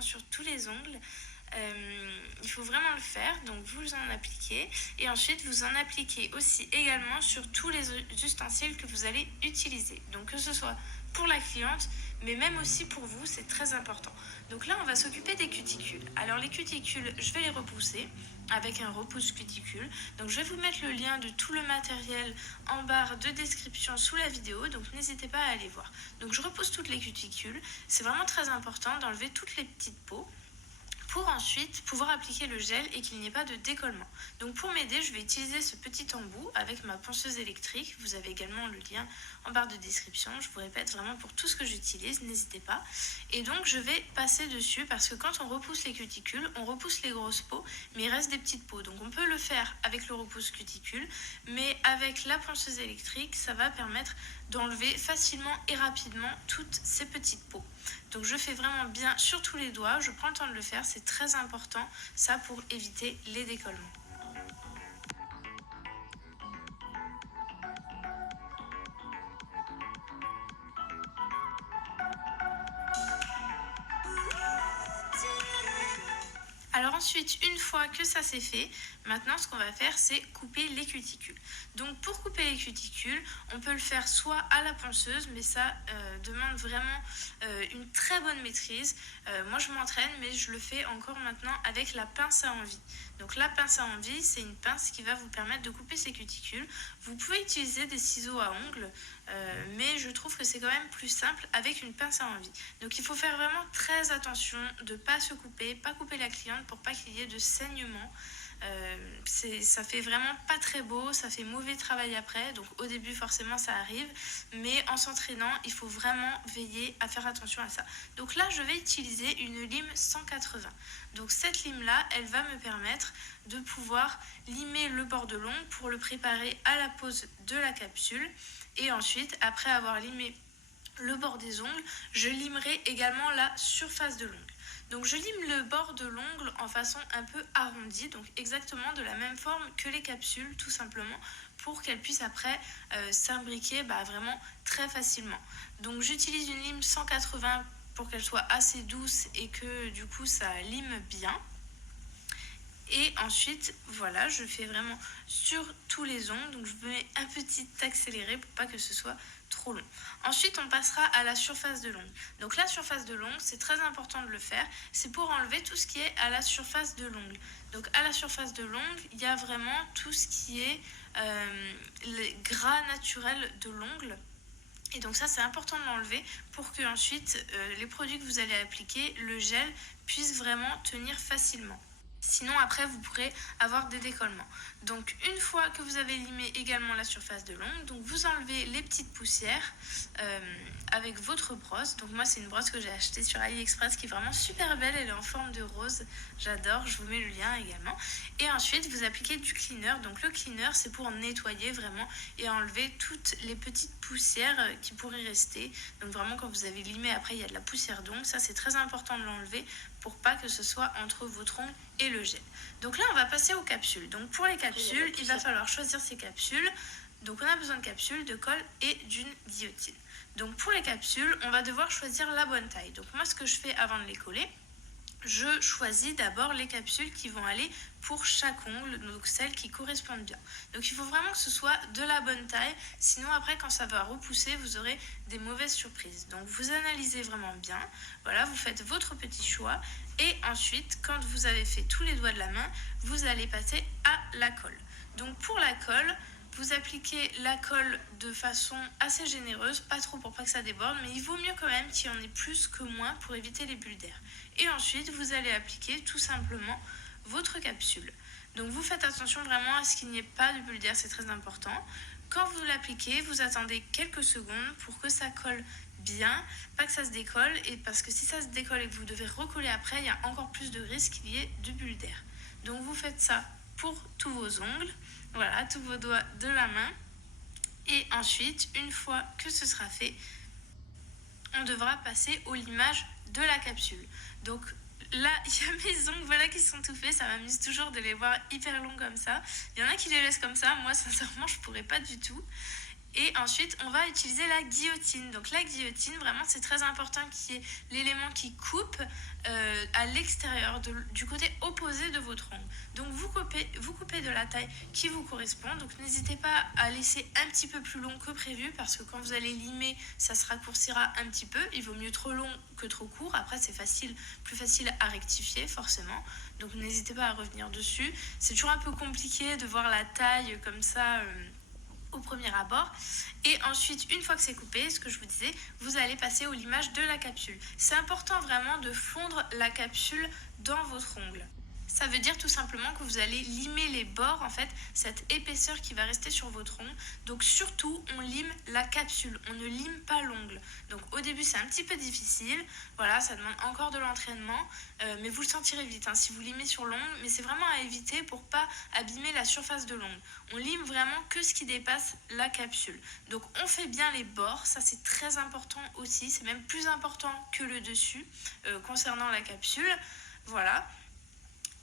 sur tous les ongles. Il faut vraiment le faire, donc vous en appliquez et ensuite vous en appliquez aussi également sur tous les ustensiles que vous allez utiliser, donc que ce soit pour la cliente mais même aussi pour vous, c'est très important. Donc là on va s'occuper des cuticules. Alors les cuticules, je vais les repousser avec un repousse cuticule, donc je vais vous mettre le lien de tout le matériel en barre de description sous la vidéo, donc n'hésitez pas à aller voir. Donc je repousse toutes les cuticules, c'est vraiment très important d'enlever toutes les petites peaux pour ensuite pouvoir appliquer le gel et qu'il n'y ait pas de décollement. Donc pour m'aider, je vais utiliser ce petit embout avec ma ponceuse électrique. Vous avez également le lien en barre de description. Je vous répète vraiment pour tout ce que j'utilise, n'hésitez pas. Et donc je vais passer dessus parce que quand on repousse les cuticules, on repousse les grosses peaux, mais il reste des petites peaux. Donc on peut le faire avec le repousse cuticule, mais avec la ponceuse électrique, ça va permettre d'enlever facilement et rapidement toutes ces petites peaux. Donc je fais vraiment bien sur tous les doigts, je prends le temps de le faire, c'est très important, ça pour éviter les décollements. Alors ensuite, une fois que ça c'est fait, maintenant ce qu'on va faire c'est couper les cuticules. Donc pour couper les cuticules, on peut le faire soit à la ponceuse, mais ça demande vraiment une très bonne maîtrise. Moi je m'entraîne, mais je le fais encore maintenant avec la pince à envie. Donc la pince à envie, c'est une pince qui va vous permettre de couper ces cuticules. Vous pouvez utiliser des ciseaux à ongles, mais je trouve que c'est quand même plus simple avec une pince à envie. Donc il faut faire vraiment très attention de ne pas se couper, pas couper la cliente pour pas qu'il y ait de saignement. Ça fait vraiment pas très beau, ça fait mauvais travail après, donc au début forcément ça arrive, mais en s'entraînant il faut vraiment veiller à faire attention à ça. Donc là je vais utiliser une lime 180, donc cette lime là elle va me permettre de pouvoir limer le bord de l'ongle pour le préparer à la pose de la capsule, et ensuite après avoir limé le bord des ongles, je limerai également la surface de l'ongle. Donc je lime le bord de l'ongle en façon un peu arrondie, donc exactement de la même forme que les capsules, tout simplement, pour qu'elles puissent après s'imbriquer vraiment très facilement. Donc j'utilise une lime 180 pour qu'elle soit assez douce et que du coup ça lime bien. Et ensuite, voilà, je fais vraiment sur tous les ongles, donc je mets un petit accéléré pour pas que ce soit trop long. Ensuite, on passera à la surface de l'ongle. Donc la surface de l'ongle, c'est très important de le faire, c'est pour enlever tout ce qui est à la surface de l'ongle. Donc à la surface de l'ongle, il y a vraiment tout ce qui est les gras naturels de l'ongle. Et donc ça c'est important de l'enlever pour que ensuite les produits que vous allez appliquer, le gel, puisse vraiment tenir facilement. Sinon après vous pourrez avoir des décollements. Donc une fois que vous avez limé également la surface de l'ongle, donc vous enlevez les petites poussières avec votre brosse. Donc moi c'est une brosse que j'ai achetée sur AliExpress qui est vraiment super belle, elle est en forme de rose, j'adore, je vous mets le lien également. Et ensuite vous appliquez du cleaner. Donc le cleaner c'est pour nettoyer vraiment et enlever toutes les petites poussières qui pourraient rester. Donc vraiment quand vous avez limé après il y a de la poussière d'ongle, ça c'est très important de l'enlever pour pas que ce soit entre votre ongle et le gel. Donc là on va passer aux capsules. Donc pour les capsules, il va falloir choisir ces capsules. Donc on a besoin de capsules, de colle et d'une guillotine. Donc pour les capsules, on va devoir choisir la bonne taille. Donc moi ce que je fais avant de les coller, je choisis d'abord les capsules qui vont aller pour chaque ongle, donc celles qui correspondent bien. Donc il faut vraiment que ce soit de la bonne taille, sinon après quand ça va repousser, vous aurez des mauvaises surprises. Donc vous analysez vraiment bien, voilà, vous faites votre petit choix et ensuite quand vous avez fait tous les doigts de la main, vous allez passer à la colle. Donc pour la colle, vous appliquez la colle de façon assez généreuse, pas trop pour pas que ça déborde, mais il vaut mieux quand même qu'il y en ait plus que moins pour éviter les bulles d'air. Et ensuite, vous allez appliquer tout simplement votre capsule. Donc vous faites attention vraiment à ce qu'il n'y ait pas de bulles d'air, c'est très important. Quand vous l'appliquez, vous attendez quelques secondes pour que ça colle bien, pas que ça se décolle, et parce que si ça se décolle et que vous devez recoller après, il y a encore plus de risques qu'il y ait de bulles d'air. Donc vous faites ça pour tous vos ongles, voilà, tous vos doigts de la main. Et ensuite, une fois que ce sera fait, on devra passer au limage de la capsule. Donc là, il y a mes ongles voilà, qui sont tout faits. Ça m'amuse toujours de les voir hyper longs comme ça. Il y en a qui les laissent comme ça. Moi, sincèrement, je pourrais pas du tout. Et ensuite, on va utiliser la guillotine. Donc la guillotine, vraiment, c'est très important qu'il y ait l'élément qui coupe à l'extérieur, du côté opposé de votre ongle. Donc vous coupez de la taille qui vous correspond. Donc n'hésitez pas à laisser un petit peu plus long que prévu parce que quand vous allez limer, ça se raccourcira un petit peu. Il vaut mieux trop long que trop court. Après, c'est plus facile à rectifier forcément. Donc n'hésitez pas à revenir dessus. C'est toujours un peu compliqué de voir la taille comme ça au premier abord. Et ensuite, une fois que c'est coupé, ce que je vous disais, vous allez passer au limage de la capsule. C'est important vraiment de fondre la capsule dans votre ongle. Ça veut dire tout simplement que vous allez limer les bords, en fait, cette épaisseur qui va rester sur votre ongle. Donc surtout, on lime la capsule, on ne lime pas l'ongle. Donc au début, c'est un petit peu difficile, voilà, ça demande encore de l'entraînement, mais vous le sentirez vite si vous limez sur l'ongle, mais c'est vraiment à éviter pour pas abîmer la surface de l'ongle. On lime vraiment que ce qui dépasse la capsule. Donc on fait bien les bords, ça c'est très important aussi, c'est même plus important que le dessus concernant la capsule, voilà.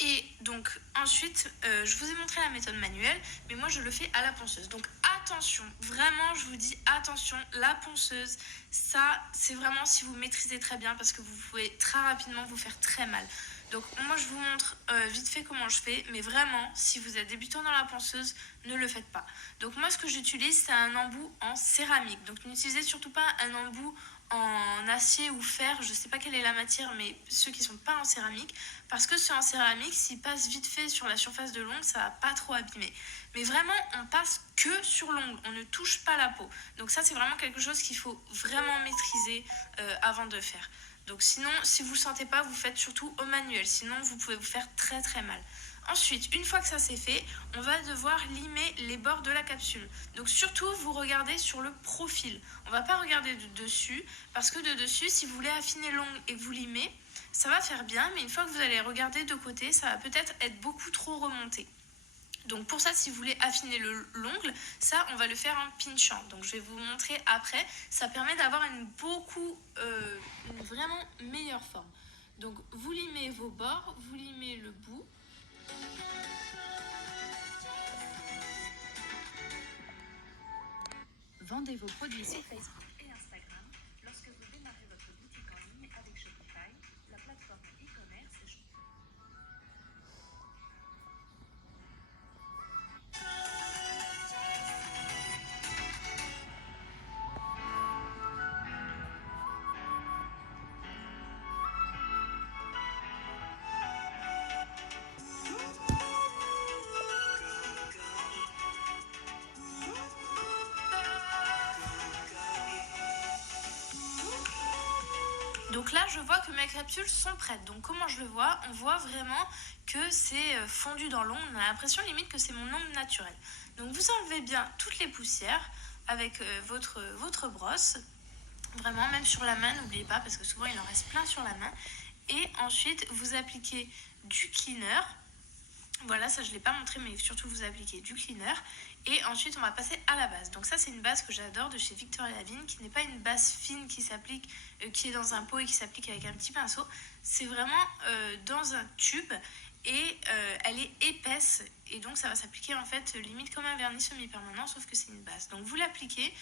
Et donc ensuite, je vous ai montré la méthode manuelle, mais moi je le fais à la ponceuse. Donc attention, vraiment je vous dis attention, la ponceuse, ça c'est vraiment si vous maîtrisez très bien parce que vous pouvez très rapidement vous faire très mal. Donc moi je vous montre vite fait comment je fais, mais vraiment si vous êtes débutant dans la ponceuse, ne le faites pas. Donc moi ce que j'utilise c'est un embout en céramique. Donc n'utilisez surtout pas un embout en acier ou fer, je sais pas quelle est la matière, mais ceux qui sont pas en céramique, parce que ceux en céramique, s'ils passent vite fait sur la surface de l'ongle, ça va pas trop abîmer. Mais vraiment, on passe que sur l'ongle, on ne touche pas la peau. Donc ça, c'est vraiment quelque chose qu'il faut vraiment maîtriser avant de faire. Donc sinon, si vous ne le sentez pas, vous faites surtout au manuel, sinon vous pouvez vous faire très très mal. Ensuite, une fois que ça c'est fait, on va devoir limer les bords de la capsule. Donc surtout, vous regardez sur le profil. On ne va pas regarder de dessus, parce que de dessus, si vous voulez affiner l'ongle et que vous limez, ça va faire bien, mais une fois que vous allez regarder de côté, ça va peut-être être beaucoup trop remonté. Donc pour ça, si vous voulez affiner l'ongle, ça on va le faire en pinchant. Donc je vais vous montrer après. Ça permet d'avoir une vraiment meilleure forme. Donc vous limez vos bords, vous limez le bout. Vendez vos produits sur Facebook et Instagram lorsque vous démarrez votre boutique en ligne avec Shopify, la plateforme e-commerce et Shopify. Donc là, je vois que mes capsules sont prêtes. Donc comment je le vois? On voit vraiment que c'est fondu dans l'ongle. On a l'impression limite que c'est mon ongle naturel. Donc vous enlevez bien toutes les poussières avec votre brosse. Vraiment, même sur la main, n'oubliez pas, parce que souvent il en reste plein sur la main. Et ensuite, vous appliquez du cleaner. Voilà, ça je ne l'ai pas montré, mais surtout vous appliquez du cleaner. Et ensuite, on va passer à la base. Donc ça, c'est une base que j'adore de chez Victoria Lavigne, qui n'est pas une base fine qui s'applique, qui est dans un pot et qui s'applique avec un petit pinceau. C'est vraiment dans un tube et elle est épaisse. Et donc, ça va s'appliquer en fait limite comme un vernis semi-permanent, sauf que c'est une base. Donc, vous l'appliquez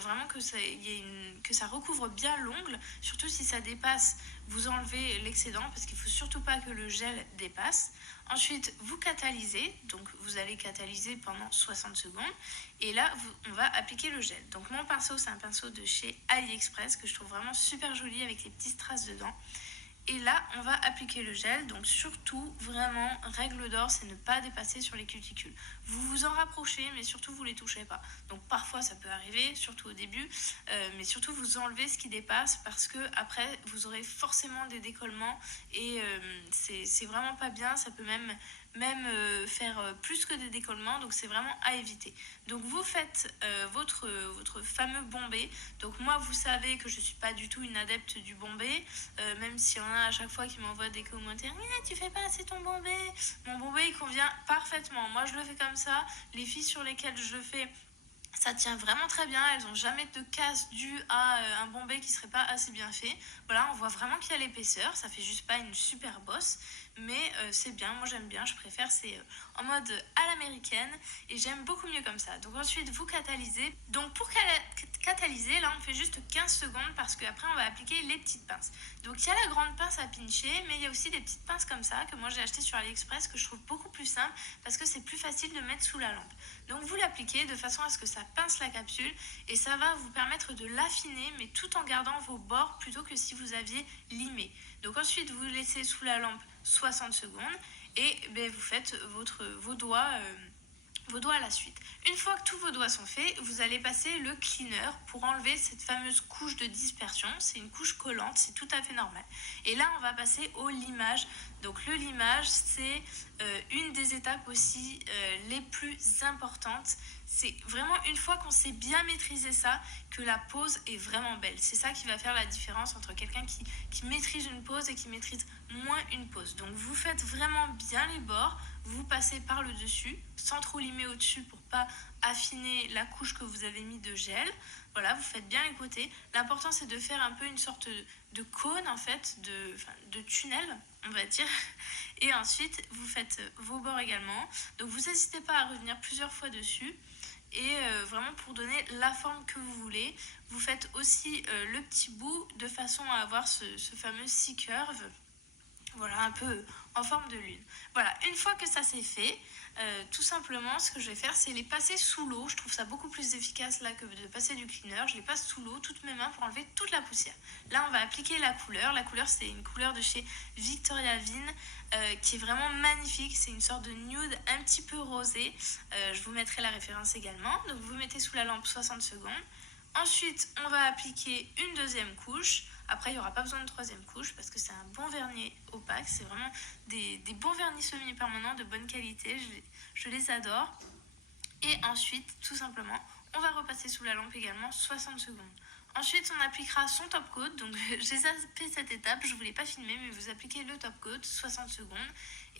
vraiment que ça recouvre bien l'ongle. Surtout si ça dépasse, vous enlevez l'excédent parce qu'il ne faut surtout pas que le gel dépasse. Ensuite, vous catalysez, donc vous allez catalyser pendant 60 secondes et là, on va appliquer le gel. Donc mon pinceau, c'est un pinceau de chez AliExpress que je trouve vraiment super joli avec les petites strass dedans. Et là, on va appliquer le gel. Donc surtout, vraiment, règle d'or, c'est ne pas dépasser sur les cuticules. Vous vous en rapprochez, mais surtout, vous ne les touchez pas. Donc parfois, ça peut arriver, surtout au début. Mais surtout, vous enlevez ce qui dépasse parce que après, vous aurez forcément des décollements. Et c'est vraiment pas bien. Ça peut même faire plus que des décollements. Donc c'est vraiment à éviter. Donc vous faites votre fameux bombé. Donc moi, vous savez que je ne suis pas du tout une adepte du bombé. Même si on a à chaque fois qui m'envoient des commentaires, oui, tu fais pas assez ton bombé. Mon bombé il convient parfaitement. Moi je le fais comme ça. Les filles sur lesquelles je le fais, Ça tient vraiment très bien, elles n'ont jamais de casse due à un bombé qui serait pas assez bien fait. Voilà, on voit vraiment qu'il y a l'épaisseur, ça fait juste pas une super bosse, mais c'est bien, moi j'aime bien, je préfère, c'est en mode à l'américaine et j'aime beaucoup mieux comme ça. Donc ensuite vous catalysez. Donc pour catalyser, là on fait juste 15 secondes parce qu'après on va appliquer les petites pinces. Donc il y a la grande pince à pincher, mais il y a aussi des petites pinces comme ça que moi j'ai acheté sur AliExpress que je trouve beaucoup plus simple parce que c'est plus facile de mettre sous la lampe. Donc vous l'appliquez de façon à ce que ça pince la capsule et ça va vous permettre de l'affiner mais tout en gardant vos bords plutôt que si vous aviez limé. Donc ensuite vous laissez sous la lampe 60 secondes et vous faites vos doigts à la suite. Une fois que tous vos doigts sont faits, vous allez passer le cleaner pour enlever cette fameuse couche de dispersion. C'est une couche collante, c'est tout à fait normal. Et là, on va passer au limage. Donc le limage, c'est une des étapes aussi les plus importantes. C'est vraiment une fois qu'on sait bien maîtriser ça que la pose est vraiment belle. C'est ça qui va faire la différence entre quelqu'un qui maîtrise une pose et qui maîtrise moins une pose. Donc vous faites vraiment bien les bords, vous passez par le dessus sans trop limer au-dessus pour pas affiner la couche que vous avez mis de gel. Voilà, vous faites bien les côtés. L'important c'est de faire un peu une sorte de cône en fait, de tunnel on va dire. Et ensuite vous faites vos bords également. Donc vous n'hésitez pas à revenir plusieurs fois dessus. Et vraiment pour donner la forme que vous voulez, vous faites aussi le petit bout de façon à avoir ce fameux C-curve. Voilà, un peu en forme de lune. Voilà, une fois que ça c'est fait, tout simplement, ce que je vais faire, c'est les passer sous l'eau. Je trouve ça beaucoup plus efficace là que de passer du cleaner. Je les passe sous l'eau, toutes mes mains, pour enlever toute la poussière. Là, on va appliquer la couleur. La couleur, c'est une couleur de chez Victoria Vin qui est vraiment magnifique. C'est une sorte de nude un petit peu rosé. Je vous mettrai la référence également. Donc, vous mettez sous la lampe 60 secondes. Ensuite, on va appliquer une deuxième couche. Après, il n'y aura pas besoin de troisième couche parce que c'est un bon vernis opaque. C'est vraiment des bons vernis semi-permanents de bonne qualité. Je les adore. Et ensuite, tout simplement, on va repasser sous la lampe également 60 secondes. Ensuite, on appliquera son top coat. Donc, j'ai zappé cette étape. Je ne voulais pas filmer, mais vous appliquez le top coat 60 secondes.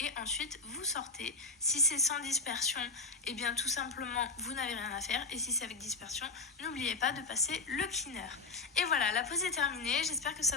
Et ensuite, vous sortez. Si c'est sans dispersion, eh bien, tout simplement, vous n'avez rien à faire. Et si c'est avec dispersion, n'oubliez pas de passer le cleaner. Et voilà, la pose est terminée. J'espère que ça